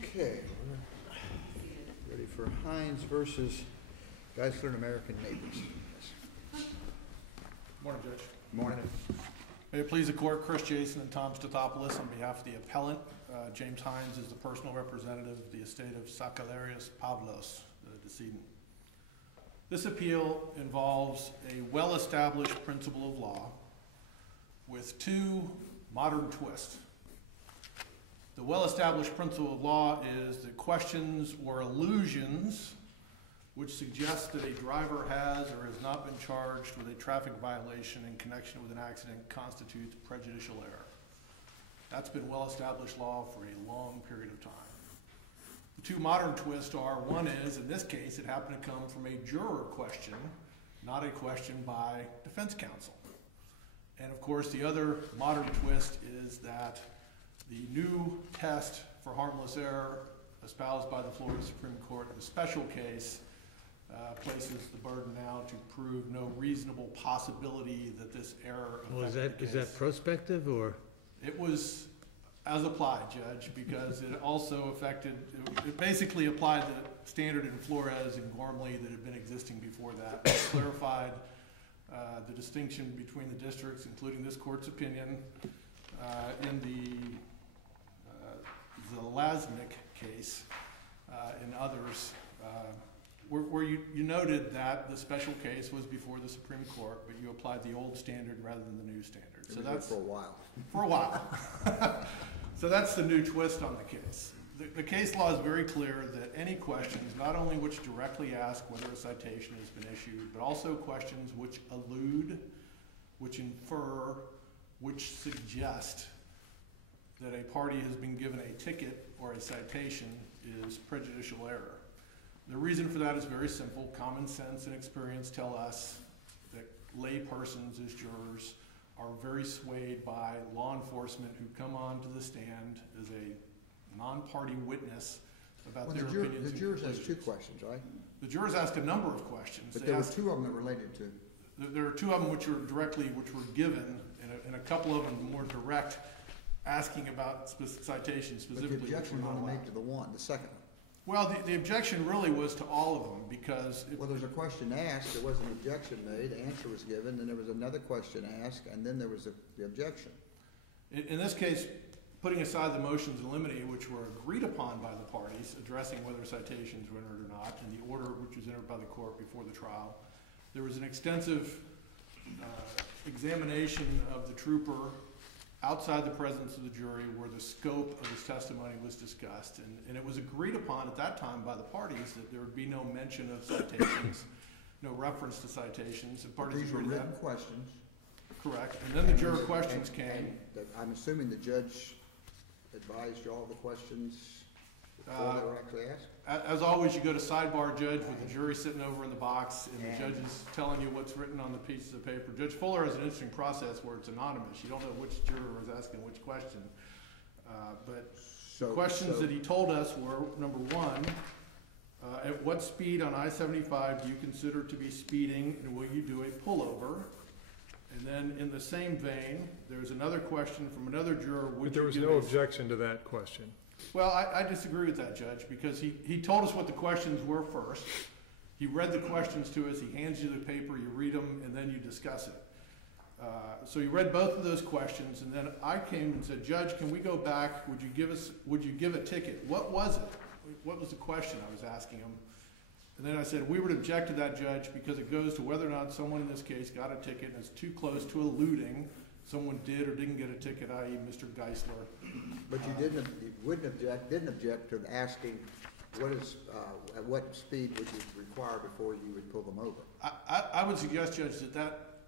Okay, ready for Hines versus Geisler and American Neighbors. Yes. Morning, Judge. Morning. May it please the court, Chris Jason and Tom Stopus on behalf of the appellant. James Hines is the personal representative of the estate of Sarius Pablos, the decedent. This appeal involves a well-established principle of law with two modern twists. The well-established principle of law is that questions or allusions which suggest that a driver has or has not been charged with a traffic violation in connection with an accident constitutes prejudicial error. That's been well-established law for a long period of time. The two modern twists are, one is, in this case, it happened to come from a juror question, not a question by defense counsel. And of course, the other modern twist is that the new test for harmless error espoused by the Florida Supreme Court in the special case places the burden now to prove no reasonable possibility that this error affected the case. Is that prospective or? It was as applied, Judge, because it also affected, it basically applied the standard in Flores and Gormley that had been existing before that. It clarified the distinction between the districts, including this court's opinion in the Lasnik case and others, where you noted that the special case was before the Supreme Court, but you applied the old standard rather than the new standard. So that's for a while. For a while. So that's the new twist on the case. The case law is very clear that any questions, not only which directly ask whether a citation has been issued, but also questions which allude, which infer, which suggest that a party has been given a ticket or a citation is prejudicial error. The reason for that is very simple. Common sense and experience tell us that lay persons as jurors are very swayed by law enforcement who come onto the stand as a non-party witness about their opinions. The jurors asked two questions, right? The jurors asked a number of questions. But there were two of them that related to. There are two of them which were given, and a couple of them more direct, asking about citations specifically. But the objection was only made to the second one. Well, the objection really was to all of them because... Well, there's a question asked, there was an objection made, the answer was given, then there was another question asked, and then there was the objection. In this case, putting aside the motions in limine, which were agreed upon by the parties, addressing whether citations were entered or not, and the order which was entered by the court before the trial, there was an extensive examination of the trooper outside the presence of the jury where the scope of his testimony was discussed. And it was agreed upon at that time by the parties that there would be no mention of citations, no reference to citations. The parties These were agreed to written that. questions. Correct. And then the juror questions came. I'm assuming the judge advised you all the questions before they were actually asked? As always, you go to sidebar judge with the jury sitting over in the box and the judge is telling you what's written on the pieces of paper. Judge Fuller has an interesting process where it's anonymous. You don't know which juror was asking which question. But the questions that he told us were, number one, at what speed on I-75 do you consider to be speeding, and will you do a pullover? And then in the same vein, there's another question from another juror. But there was no objection to that question. Well, I disagree with that, Judge, because he told us what the questions were first. He read the questions to us. He hands you the paper, you read them, and then you discuss it. So he read both of those questions, and then I came and said, Judge, can we go back? Would you give a ticket? What was it? What was the question I was asking him? And then I said, we would object to that, Judge, because it goes to whether or not someone in this case got a ticket, and it's too close to alluding someone did or didn't get a ticket, i.e. Mr. Geisler. But you didn't object to asking at what speed would you require before you would pull them over? I would suggest, Judge, that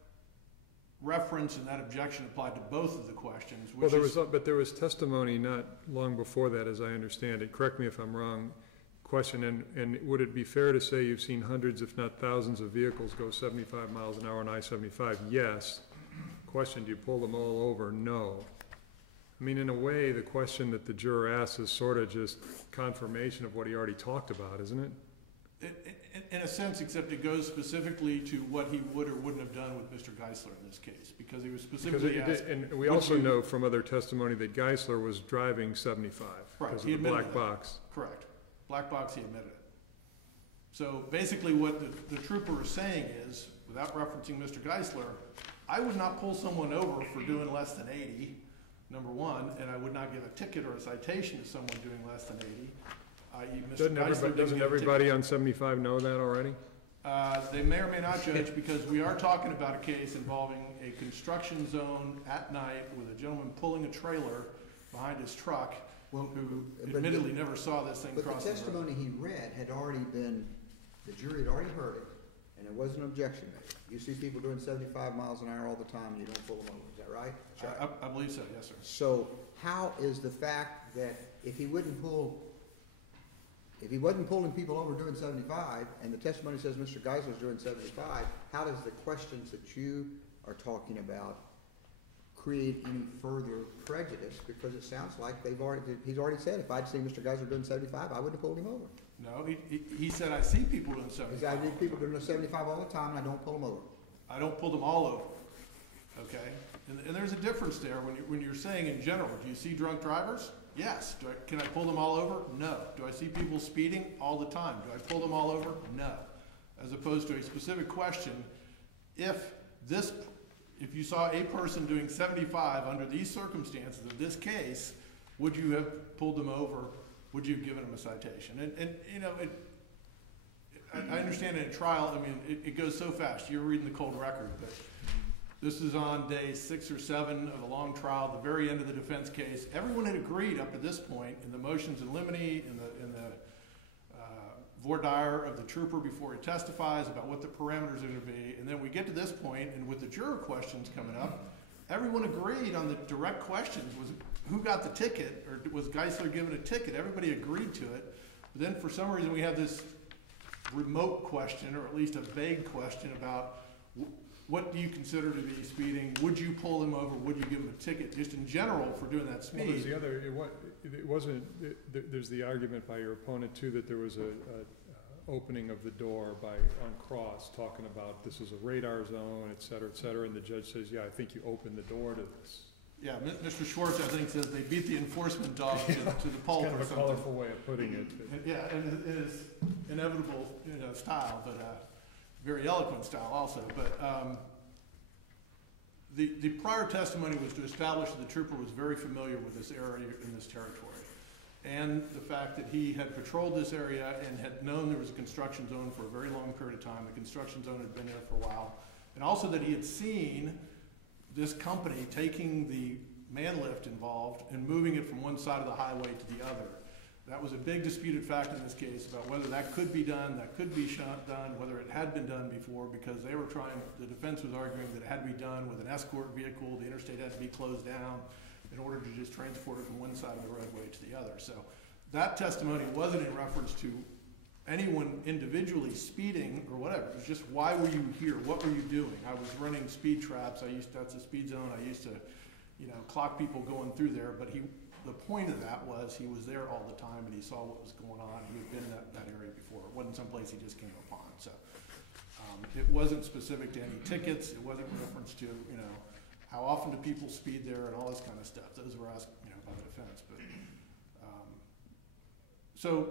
reference and that objection applied to both of the questions. Well, but there was testimony not long before that, as I understand it. Correct me if I'm wrong. Question, and would it be fair to say you've seen hundreds, if not thousands, of vehicles go 75 miles an hour on I-75? Yes. Question, do you pull them all over? No. I mean, in a way, the question that the juror asks is sort of just confirmation of what he already talked about, isn't it? In a sense, except it goes specifically to what he would or wouldn't have done with Mr. Geisler in this case, because he was specifically asked. And we also know from other testimony that Geisler was driving 75 Right, because he of the admitted black that. box. Correct. Black box, he admitted it. So basically what the trooper is saying is, without referencing Mr. Geisler, I would not pull someone over for doing less than 80, number one, and I would not give a ticket or a citation to someone doing less than 80. i.e. Mr. Geisler Doesn't everybody on 75 know that already? They may or may not, Judge, because we are talking about a case involving a construction zone at night with a gentleman pulling a trailer behind his truck, who admittedly never saw this thing cross the road. But the testimony he read had already been, the jury had already heard it, and there was an objection made. You see people doing 75 miles an hour all the time, and you don't pull them over. Is that right? I believe so, yes, sir. So how is the fact that if he wasn't pulling people over doing 75, and the testimony says Mr. Geisler's doing 75, how does the questions that you are talking about create any further prejudice? Because it sounds like he's already said, if I'd seen Mr. Geisler doing 75, I wouldn't have pulled him over. No, he said, I see people doing 75. He said, I see people doing 75 all the time, and I don't pull them over. I don't pull them all over, okay? And there's a difference there when you're saying in general, do you see drunk drivers? Yes. Can I pull them all over? No. Do I see people speeding? All the time. Do I pull them all over? No. As opposed to a specific question, if you saw a person doing 75 under these circumstances in this case, would you have pulled them over? Would you have given them a citation? And you know, I understand in a trial, I mean, it goes so fast. You're reading the cold record, but this is on day 6 or 7 of a long trial, the very end of the defense case. Everyone had agreed up to this point in the motions in limine, in the voir dire of the trooper before he testifies about what the parameters are going to be. And then we get to this point, and with the juror questions coming up, everyone agreed on the direct questions was who got the ticket, or was Geisler given a ticket? Everybody agreed to it. But then for some reason we have this remote question, or at least a vague question about what do you consider to be speeding? Would you pull him over? Would you give him a ticket? Just in general for doing that speed. Well, there's the argument by your opponent too that there was a opening of the door on cross talking about this is a radar zone, et cetera, and the judge says, yeah, I think you opened the door to this. Yeah, Mr. Schwartz, I think, says they beat the enforcement dog to the pulp or something. It's kind of a colorful way of putting it. Yeah, and it is inevitable, style, but very eloquent style also. But the prior testimony was to establish that the trooper was very familiar with this area in this territory, and the fact that he had patrolled this area and had known there was a construction zone for a very long period of time. The construction zone had been there for a while, and also that he had seen this company taking the man lift involved and moving it from one side of the highway to the other. That was a big disputed fact in this case about whether that could be done, whether it had been done before, because they were the defense was arguing that it had to be done with an escort vehicle, the interstate had to be closed down in order to just transport it from one side of the roadway to the other. So that testimony wasn't in reference to anyone individually speeding or whatever. It was just, why were you here? What were you doing? I was running speed traps. That's a speed zone. I used to, clock people going through there. But the point of that was he was there all the time and he saw what was going on. He had been in that area before. It wasn't someplace he just came upon. So it wasn't specific to any tickets. It wasn't in reference to, how often do people speed there and all this kind of stuff. Those were asked, by the defense. But so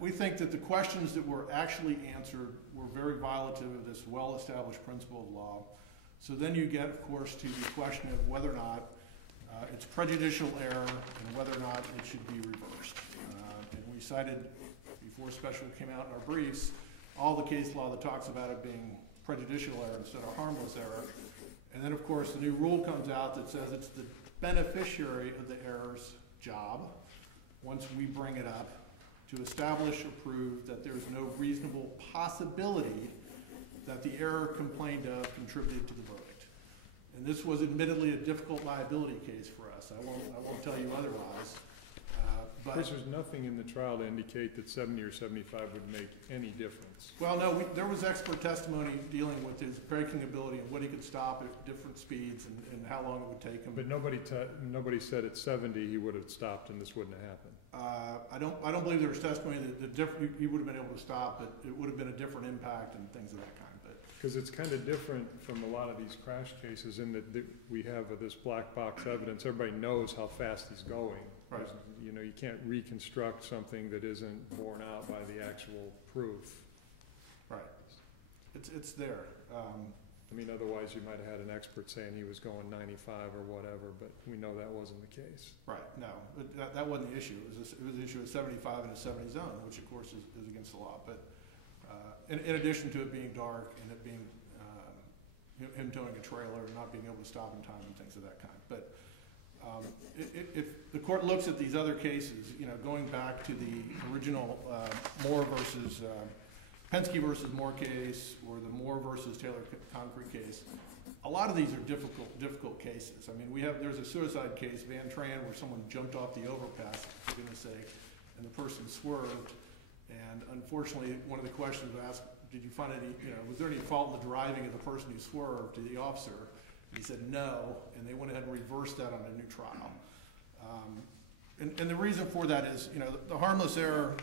we think that the questions that were actually answered were very violative of this well-established principle of law. So then you get, of course, to the question of whether or not it's prejudicial error and whether or not it should be reversed. And we cited, before special came out in our briefs, all the case law that talks about it being prejudicial error instead of harmless error. And then, of course, the new rule comes out that says it's the beneficiary of the error's job, once we bring it up, to establish or prove that there's no reasonable possibility that the error complained of contributed to the verdict. And this was admittedly a difficult liability case for us. I won't tell you otherwise. Of course, there's nothing in the trial to indicate that 70 or 75 would make any difference. Well, no, there was expert testimony dealing with his braking ability and what he could stop at different speeds and how long it would take him. But nobody said at 70 he would have stopped and this wouldn't have happened. I don't believe there was testimony that he would have been able to stop, but it would have been a different impact and things of that kind. Because it's kind of different from a lot of these crash cases in that we have this black box evidence. Everybody knows how fast he's going. Right. You know, you can't reconstruct something that isn't borne out by the actual proof. Right. It's there. I mean, otherwise you might have had an expert saying he was going 95 or whatever, but we know that wasn't the case. Right. No, but that wasn't the issue. It was the issue of 75 in a 70 zone, which of course is against the law. But in addition to it being dark and it being him towing a trailer and not being able to stop in time and things of that kind. But if the court looks at these other cases, you know, going back to the original Moore versus Penske versus Moore case or the Moore versus Taylor Concrete case, a lot of these are difficult cases. I mean, there's a suicide case, Van Tran, where someone jumped off the overpass, for goodness sake, and the person swerved. And unfortunately, one of the questions was asked, did you find any, was there any fault in the driving of the person who swerved to the officer? And he said no, and they went ahead and reversed that on a new trial. And the reason for that is, the harmless error,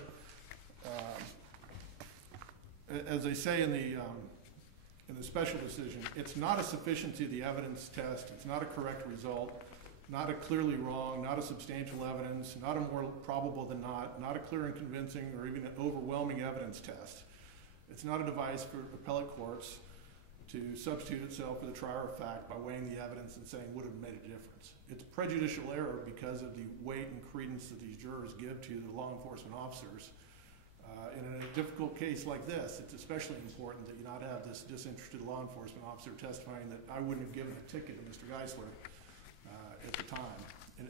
as they say in the special decision, it's not a sufficiency of the evidence test, it's not a correct result, not a clearly wrong, not a substantial evidence, not a more probable than not a clear and convincing or even an overwhelming evidence test. It's not a device for appellate courts to substitute itself for the trier of fact by weighing the evidence and saying would have made a difference. It's prejudicial error because of the weight and credence that these jurors give to the law enforcement officers. And in a difficult case like this, it's especially important that you not have this disinterested law enforcement officer testifying that I wouldn't have given a ticket to Mr. Geisler at the time.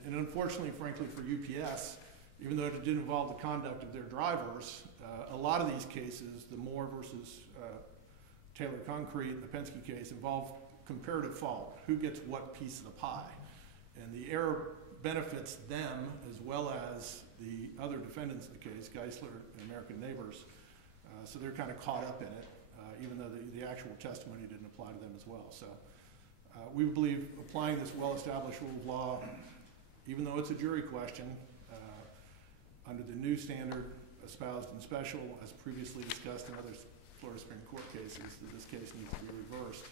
And unfortunately, frankly, for UPS, even though it didn't involve the conduct of their drivers, a lot of these cases, the Moore versus Taylor Concrete, the Penske case, involve comparative fault. Who gets what piece of the pie? And the error benefits them as well as the other defendants in the case, Geisler and American Neighbors. So they're kind of caught up in it, even though the actual testimony didn't apply to them as well. So we believe applying this well-established rule of law, even though it's a jury question, under the new standard espoused in special, as previously discussed in other Florida Supreme Court cases, that this case needs to be reversed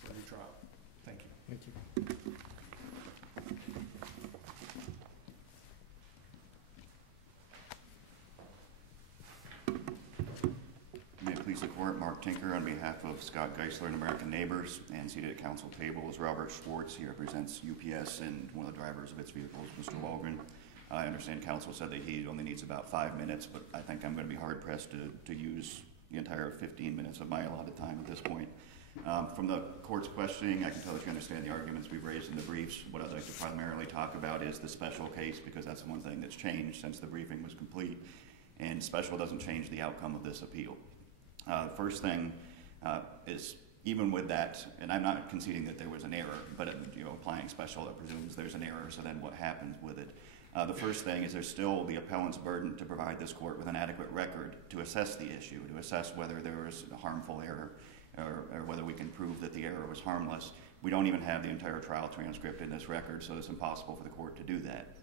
for a new trial. Thank you. Thank you. May it please the court, Mark Tinker on behalf of Scott Geisler and American Neighbors, and seated at council table is Robert Schwartz. He represents UPS and one of the drivers of its vehicles, Mr. Walgren. I understand counsel said that he only needs about 5 minutes, but I think I'm going to be hard pressed to use the entire 15 minutes of my allotted time at this point. From the court's questioning, I can tell that you understand the arguments we've raised in the briefs. What I'd like to primarily talk about is the special case, because that's the one thing that's changed since the briefing was complete, and special doesn't change the outcome of this appeal. First thing is, even with that, and I'm not conceding that there was an error, but applying special, that presumes there's an error, so then what happens with it? The first thing is there's still the appellant's burden to provide this court with an adequate record to assess the issue, to assess whether there was a harmful error or whether we can prove that the error was harmless. We don't even have the entire trial transcript in this record, so it's impossible for the court to do that.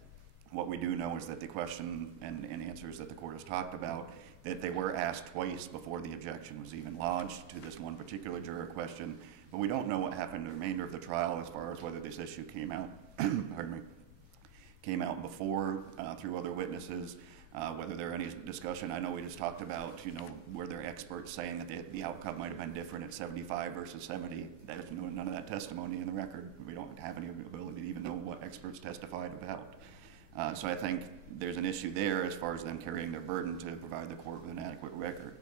What we do know is that the question and answers that the court has talked about, that they were asked twice before the objection was even lodged to this one particular juror question, but we don't know what happened in the remainder of the trial as far as whether this issue came out, pardon me, came out before through other witnesses, whether there any discussion. I know we just talked about, were there experts saying that the outcome might have been different at 75 versus 70. There's none of that testimony in the record. We don't have any ability to even know what experts testified about. So I think there's an issue there as far as them carrying their burden to provide the court with an adequate record.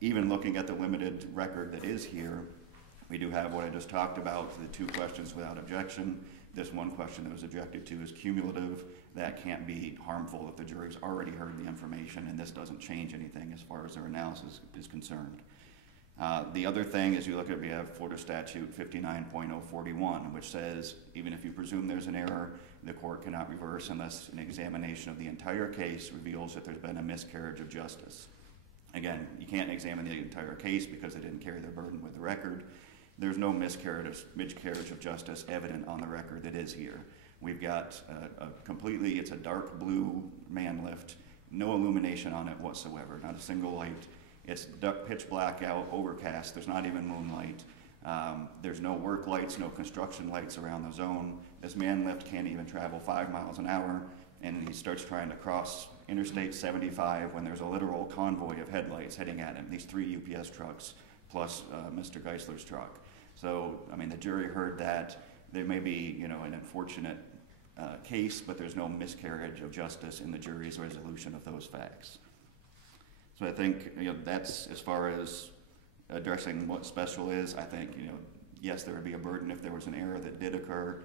Even looking at the limited record that is here, we do have what I just talked about, the 2 questions without objection. This one question that was objected to is cumulative. That can't be harmful if the jury's already heard the information, and this doesn't change anything as far as their analysis is concerned. The other thing is you look at, we have Florida Statute 59.041, which says even if you presume there's an error, the court cannot reverse unless an examination of the entire case reveals that there's been a miscarriage of justice. Again, you can't examine the entire case because they didn't carry their burden with the record. There's no miscarriage of justice evident on the record that is here. We've got it's a dark blue man lift, no illumination on it whatsoever, not a single light. It's pitch black out, overcast, there's not even moonlight. There's no work lights, no construction lights around the zone. This man lift can't even travel 5 miles an hour, and he starts trying to cross Interstate 75 when there's a literal convoy of headlights heading at him, these 3 UPS trucks plus Mr. Geisler's truck. So, I mean, the jury heard that. There may be, an unfortunate case, but there's no miscarriage of justice in the jury's resolution of those facts. So I think, that's as far as addressing what special is. I think, yes, there would be a burden if there was an error that did occur,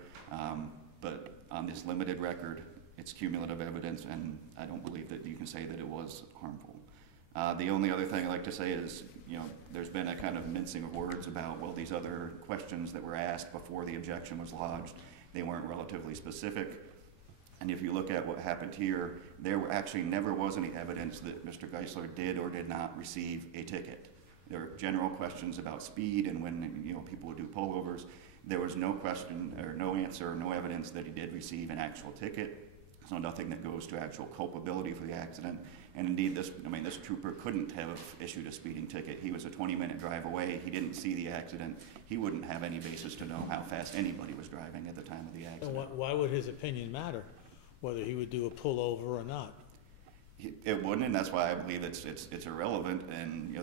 but on this limited record, it's cumulative evidence, and I don't believe that you can say that it was harmful. The only other thing I'd like to say is, there's been a kind of mincing of words about, well, these other questions that were asked before the objection was lodged, they weren't relatively specific. And if you look at what happened here, there actually never was any evidence that Mr. Geisler did or did not receive a ticket. There were general questions about speed and when people would do pullovers. There was no question or no answer or no evidence that he did receive an actual ticket. So nothing that goes to actual culpability for the accident. And indeed, this trooper couldn't have issued a speeding ticket. He was a 20-minute drive away. He didn't see the accident. He wouldn't have any basis to know how fast anybody was driving at the time of the accident. And why would his opinion matter, whether he would do a pullover or not? It wouldn't, and that's why I believe it's irrelevant. And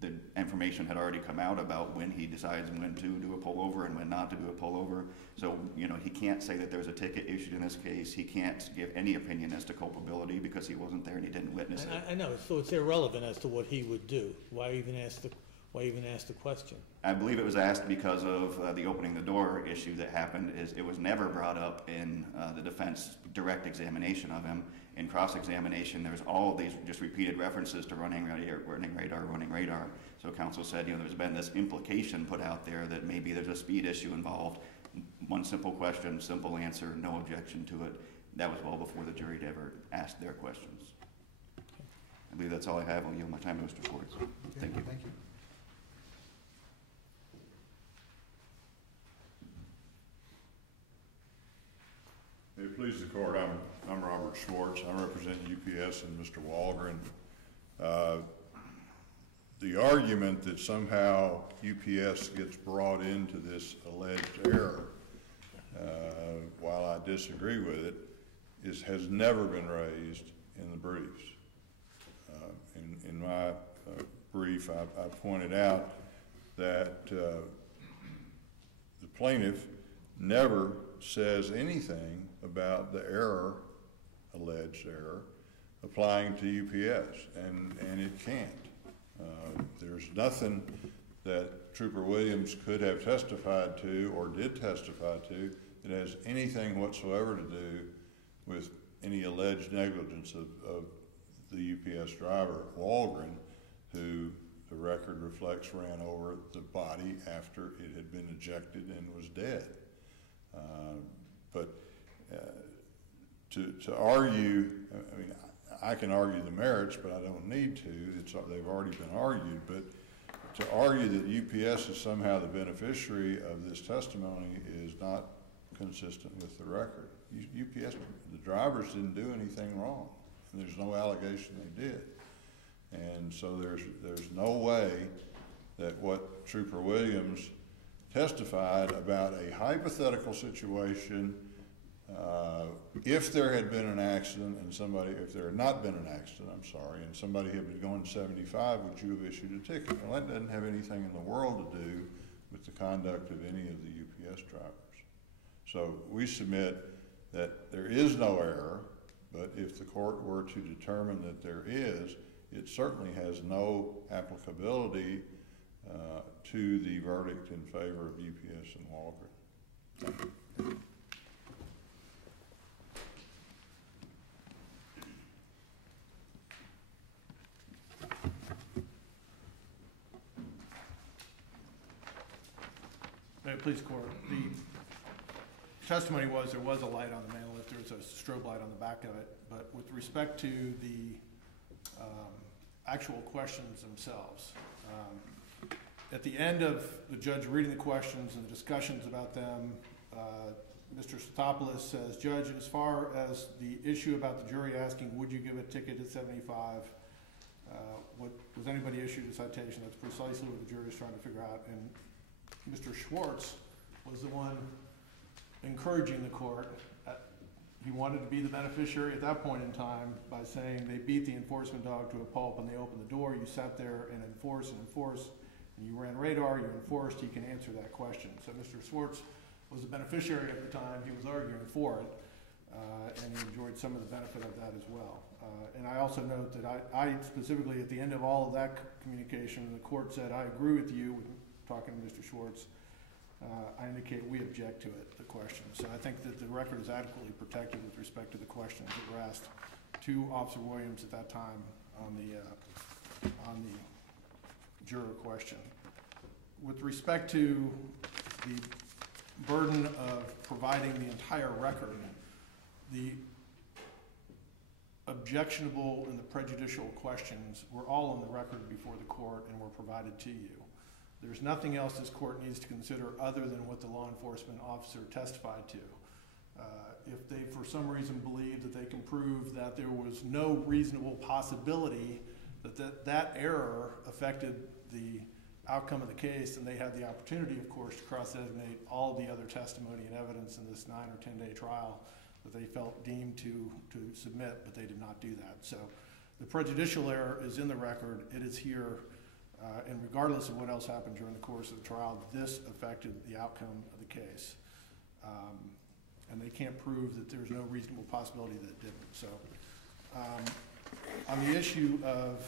the information had already come out about when he decides when to do a pullover and when not to do a pullover. So, he can't say that there's a ticket issued in this case. He can't give any opinion as to culpability because he wasn't there and he didn't witness it. I know, so it's irrelevant as to what he would do. Why even ask the question? I believe it was asked because of the opening the door issue that happened. It was never brought up in the defense direct examination of him. In cross-examination, there's all of these just repeated references to running radar. So counsel said, there's been this implication put out there that maybe there's a speed issue involved. One simple question, simple answer, no objection to it. That was well before the jury had ever asked their questions. I believe that's all I have. I'll yield my time to Mr. Schwartz. Thank you. Thank you. May it please the court, I'm Robert Schwartz. I represent UPS and Mr. Walgren. The argument that somehow UPS gets brought into this alleged error, while I disagree with it, has never been raised in the briefs. In my brief, I pointed out that the plaintiff never says anything about the error, alleged error, applying to UPS, and it can't. There's nothing that Trooper Williams could have testified to or did testify to that has anything whatsoever to do with any alleged negligence of the UPS driver, Walgren, who the record reflects ran over the body after it had been ejected and was dead. But to argue, I mean, I can argue the merits, but I don't need to. They've already been argued. But to argue that UPS is somehow the beneficiary of this testimony is not consistent with the record. UPS, the drivers didn't do anything wrong, and there's no allegation they did. And so there's no way that what Trooper Williams testified about a hypothetical situation, if there had been an accident and if there had not been an accident, and somebody had been going 75, would you have issued a ticket? Well, that doesn't have anything in the world to do with the conduct of any of the UPS drivers. So we submit that there is no error, but if the court were to determine that there is, it certainly has no applicability to the verdict in favor of UPS and Walgren. Thank you. please the court. The testimony was there was a light on the man lift. There was a strobe light on the back of it. But with respect to the actual questions themselves, at the end of the judge reading the questions and the discussions about them, Mr. Stopus says, Judge, as far as the issue about the jury asking, would you give a ticket at 75, was anybody issued a citation? That's precisely what the jury is trying to figure out. And Mr. Schwartz was the one encouraging the court. He wanted to be the beneficiary at that point in time by saying they beat the enforcement dog to a pulp and they opened the door. You sat there and enforced, and you ran radar, you enforced, he can answer that question. So Mr. Schwartz was the beneficiary at the time. He was arguing for it, and he enjoyed some of the benefit of that as well. And I also note that I specifically, at the end of all of that communication, the court said, I agree with you, talking to Mr. Schwartz. I indicate we object to it, the question. So I think that the record is adequately protected with respect to the questions that were asked to Officer Williams at that time on the juror question. With respect to the burden of providing the entire record, the objectionable and the prejudicial questions were all on the record before the court and were provided to you. There's nothing else this court needs to consider other than what the law enforcement officer testified to. If they, for some reason, believe that they can prove that there was no reasonable possibility that error affected the outcome of the case, then they had the opportunity, of course, to cross-designate all the other testimony and evidence in this 9 or 10-day trial that they felt deemed to submit, but they did not do that. So the prejudicial error is in the record. It is here. And regardless of what else happened during the course of the trial, this affected the outcome of the case. And they can't prove that there's no reasonable possibility that it didn't. So on the issue of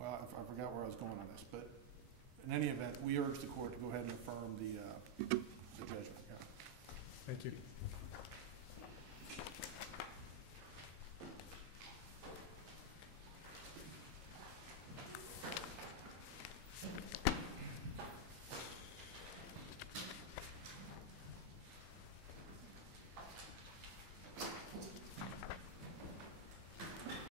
well, I forgot where I was going on this, but in any event, we urge the court to go ahead and affirm the judgment. Yeah. Thank you.